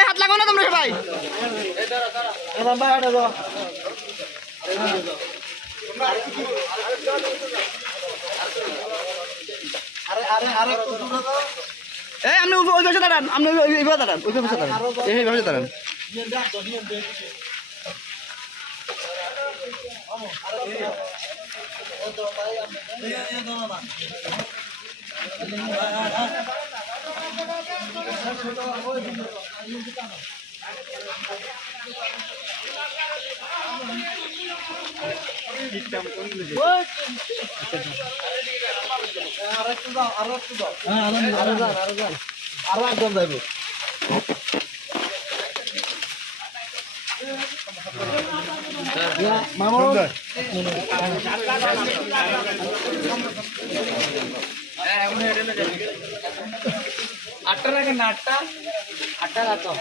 হাত লাগাও না তোমরা সবাই এই ওই পাশে দাঁড়ান, আপনি ওই পাশে দাঁড়ান, ওই পাশে দাঁড়ান। এই পাশে দাঁড়ান। আরও একদম যাইবো। আটটা লাগে না আটটা? আটটা রাখো।